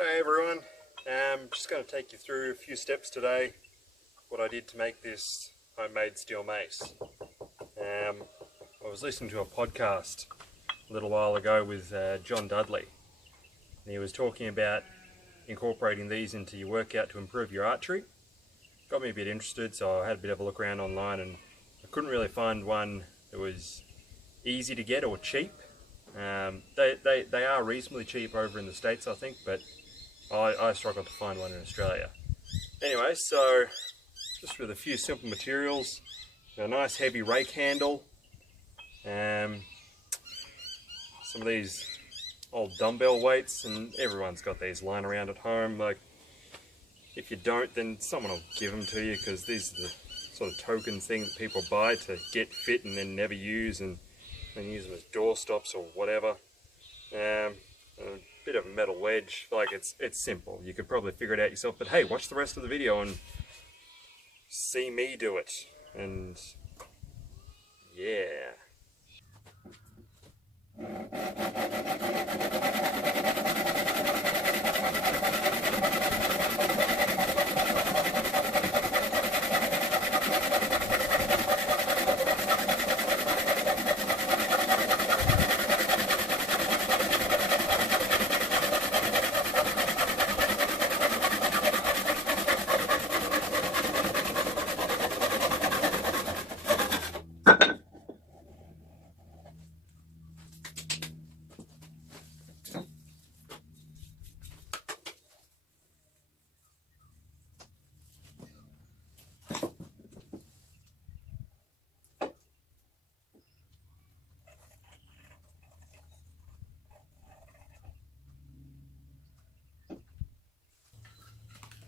G'day everyone. I'm just going to take you through a few steps today, what I did to make this homemade steel mace. I was listening to a podcast a little while ago with John Dudley, and he was talking about incorporating these into your workout to improve your archery. Got me a bit interested, so I had a bit of a look around online and I couldn't really find one that was easy to get or cheap. They are reasonably cheap over in the States, I think, but I struggled to find one in Australia. Anyway, so just with a few simple materials, a nice heavy rake handle, some of these old dumbbell weights, and everyone's got these lying around at home. Like, if you don't, then someone will give them to you, because these are the sort of token things that people buy to get fit and then never use, and use them as door stops or whatever. A bit of a metal wedge. Like, it's simple. You could probably figure it out yourself, but hey, watch the rest of the video and see me do it. And yeah.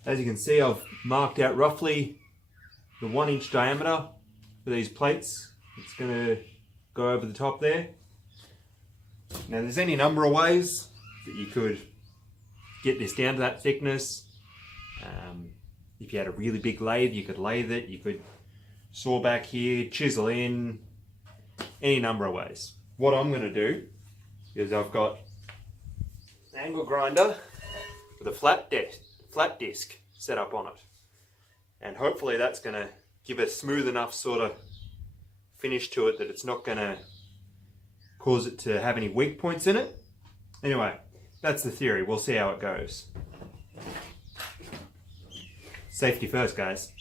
As you can see, I've marked out roughly the 1 inch diameter for these plates. It's going to go over the top there. Now, there's any number of ways that you could get this down to that thickness. If you had a really big lathe, you could lathe it, you could saw back here, chisel in, any number of ways. What I'm going to do is I've got an angle grinder with a flat disc set up on it, and hopefully that's going to give a smooth enough sort of finish to it that it's not going to cause it to have any weak points in it. Anyway, that's the theory. We'll see how it goes. Safety first, guys.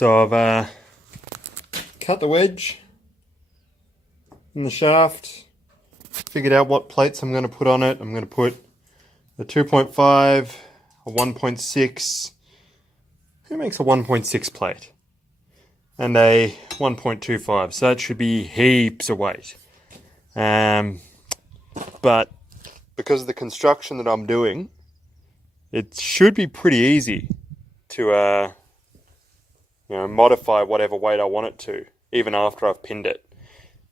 So I've cut the wedge in the shaft, figured out what plates I'm going to put on it. I'm going to put a 2.5, a 1.6, who makes a 1.6 plate? And a 1.25, so that should be heaps of weight. But because of the construction that I'm doing, it should be pretty easy to modify whatever weight I want it to, even after I've pinned it.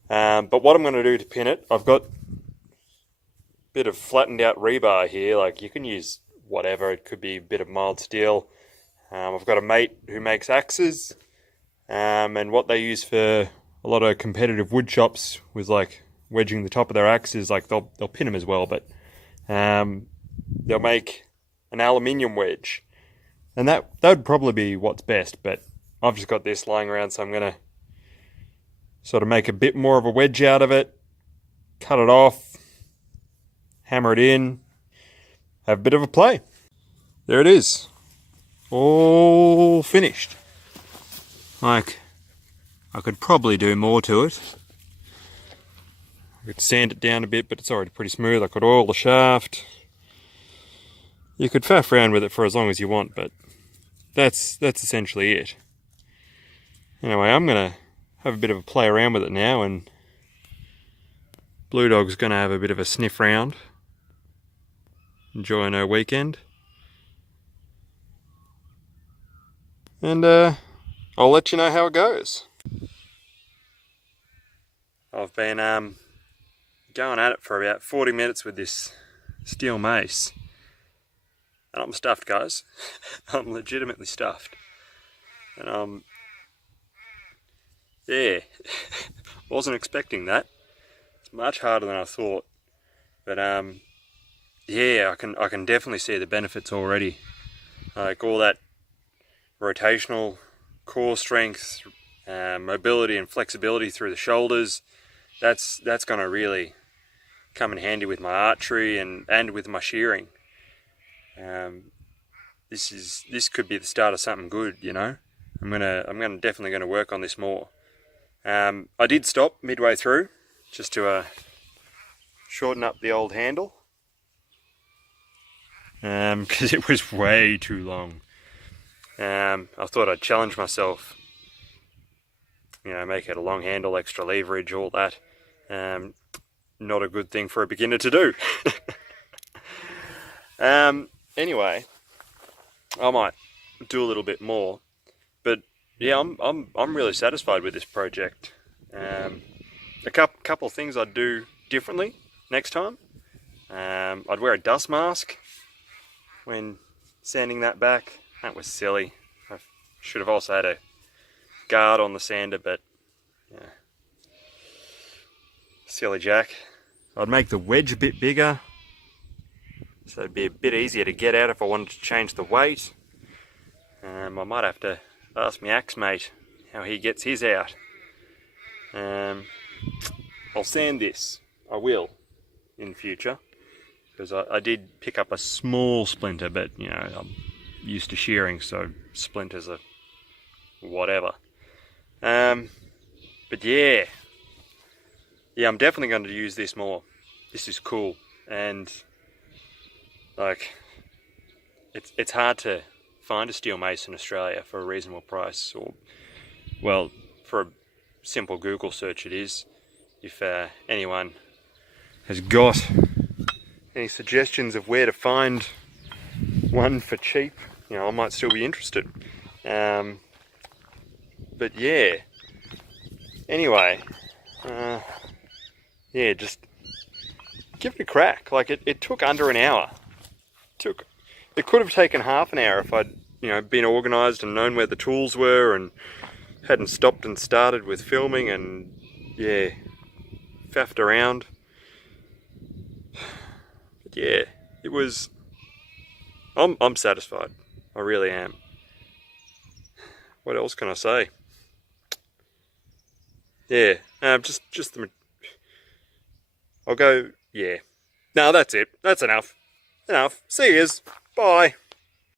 But what I'm going to do to pin it, I've got a bit of flattened out rebar here. Like, you can use whatever, it could be a bit of mild steel. I've got a mate who makes axes, and what they use for a lot of competitive wood shops with like wedging the top of their axes, like they'll pin them as well, but they'll make an aluminium wedge, and that would probably be what's best. But I've just got this lying around, so I'm gonna sort of make a bit more of a wedge out of it, cut it off, hammer it in, have a bit of a play. There it is, all finished. Like, I could probably do more to it. I could sand it down a bit, but it's already pretty smooth. I could oil the shaft. You could faff around with it for as long as you want, but that's essentially it. Anyway, I'm gonna have a bit of a play around with it now, and Blue Dog's gonna have a bit of a sniff round, enjoying her weekend. And I'll let you know how it goes. I've been going at it for about 40 minutes with this Steel Mace. And I'm stuffed, guys. I'm legitimately stuffed. And yeah, wasn't expecting that. It's much harder than I thought. But yeah, I can definitely see the benefits already. Like all that rotational core strength, mobility and flexibility through the shoulders. That's going to really come in handy with my archery and with my shearing. This could be the start of something good, you know. I'm definitely gonna work on this more. I did stop midway through just to shorten up the old handle, because it was way too long. I thought I'd challenge myself, you know, make it a long handle, extra leverage, all that. Not a good thing for a beginner to do. Anyway, I might do a little bit more, but yeah, I'm really satisfied with this project. A couple of things I'd do differently next time. I'd wear a dust mask when sanding that back. That was silly. I should have also had a guard on the sander, but yeah, silly Jack. I'd make the wedge a bit bigger, so it'd be a bit easier to get out if I wanted to change the weight. I might have to ask my axe mate how he gets his out. I'll sand this. I will in future, because I did pick up a small splinter, but you know, I'm used to shearing, so splinters are whatever. But yeah, I'm definitely going to use this more. This is cool, and like, it's hard to find a steel mace in Australia for a reasonable price, or, well, for a simple Google search it is. If anyone has got any suggestions of where to find one for cheap, you know, I might still be interested. But yeah, anyway, yeah, just give it a crack. Like, it took under an hour. It could have taken half an hour if I'd, you know, been organised and known where the tools were and hadn't stopped and started with filming and, yeah, faffed around. But yeah, it was, I'm satisfied. I really am. What else can I say? Yeah, just the, I'll go, yeah. No, that's it. That's enough. See yous. Bye.